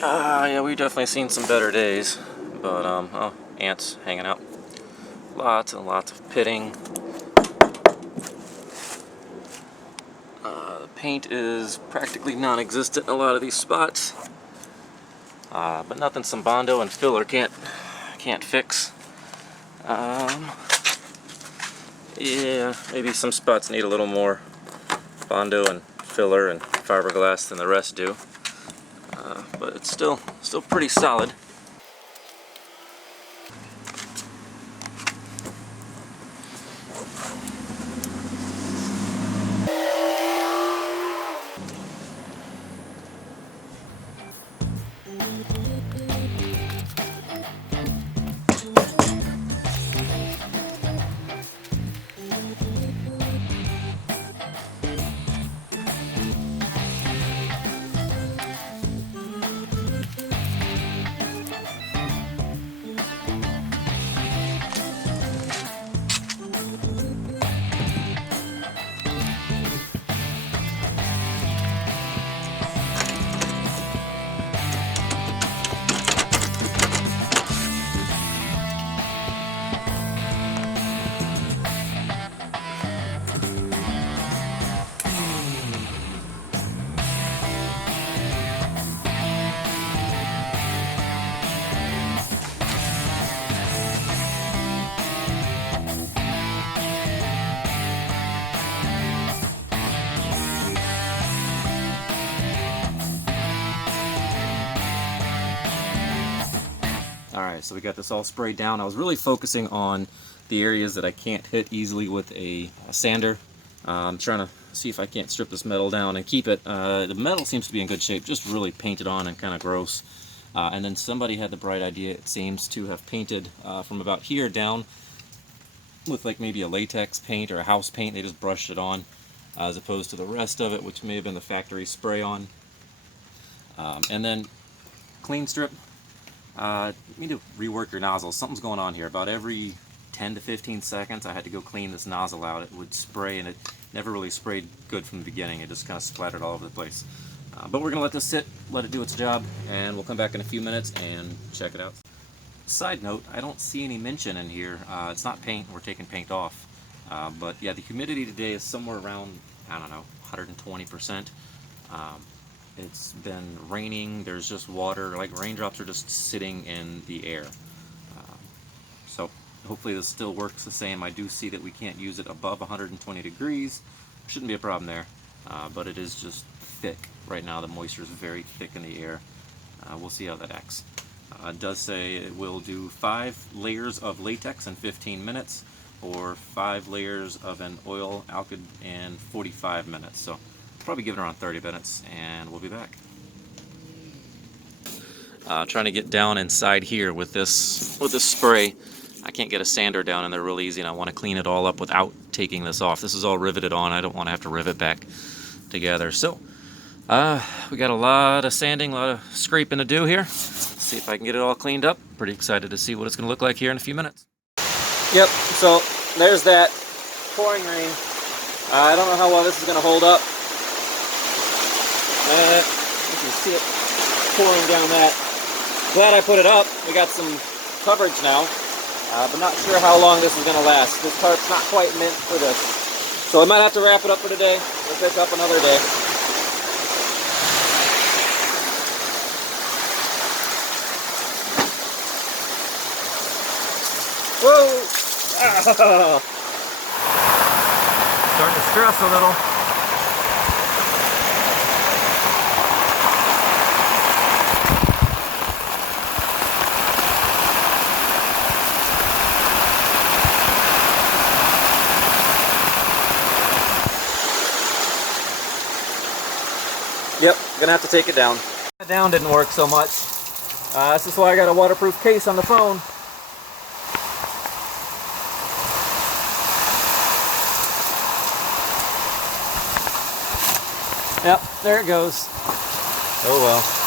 Yeah, we've definitely seen some better days, but oh, ants hanging out. Lots and lots of pitting. The paint is practically non-existent in a lot of these spots, but nothing some Bondo and filler can't fix. Yeah, maybe some spots need a little more Bondo and filler and fiberglass than the rest do, but it's still pretty solid. Alright, so we got this all sprayed down. I was really focusing on the areas that I can't hit easily with a sander. I'm trying to see if I can't strip this metal down and keep it. The metal seems to be in good shape, just really painted on and kind of gross. And then somebody had the bright idea, it seems, to have painted from about here down with like maybe a latex paint or a house paint. They just brushed it on as opposed to the rest of it, which may have been the factory spray-on. And then clean strip. You need to rework your nozzle. Something's going on here. About every 10 to 15 seconds I had to go clean this nozzle out. It would spray, and it never really sprayed good from the beginning. It just kind of splattered all over the place. But we're going to let this sit, let it do its job, and we'll come back in a few minutes and check it out. Side note, I don't see any mention in here. It's not paint. We're taking paint off. But yeah, the humidity today is somewhere around, I don't know, 120%. It's been raining, there's just water, like raindrops are just sitting in the air. So hopefully this still works the same. I do see that we can't use it above 120 degrees. Shouldn't be a problem there, but it is just thick. Right now the moisture is very thick in the air. We'll see how that acts. It does say it will do 5 layers of latex in 15 minutes or 5 layers of an oil alkyd in 45 minutes. So probably give it around 30 minutes and we'll be back. Trying to get down inside here with this spray. I can't get a sander down in there real easy, and I want to clean it all up without taking this off. This is all riveted on. I don't want to have to rivet back together. So we got a lot of sanding, a lot of scraping to do here. Let's see if I can get it all cleaned up. Pretty excited to see what it's going to look like here in a few minutes. Yep, so there's that pouring rain. I don't know how well this is going to hold up. You can see it pouring down that. Glad I put it up. We got some coverage now, but not sure how long this is going to last. This tarp's not quite meant for this. So I might have to wrap it up for today. We'll pick up another day. Whoa! Oh. Starting to stress a little. Yep, gonna have to take it down. Down didn't work so much. This is why I got a waterproof case on the phone. Yep, there it goes. Oh well.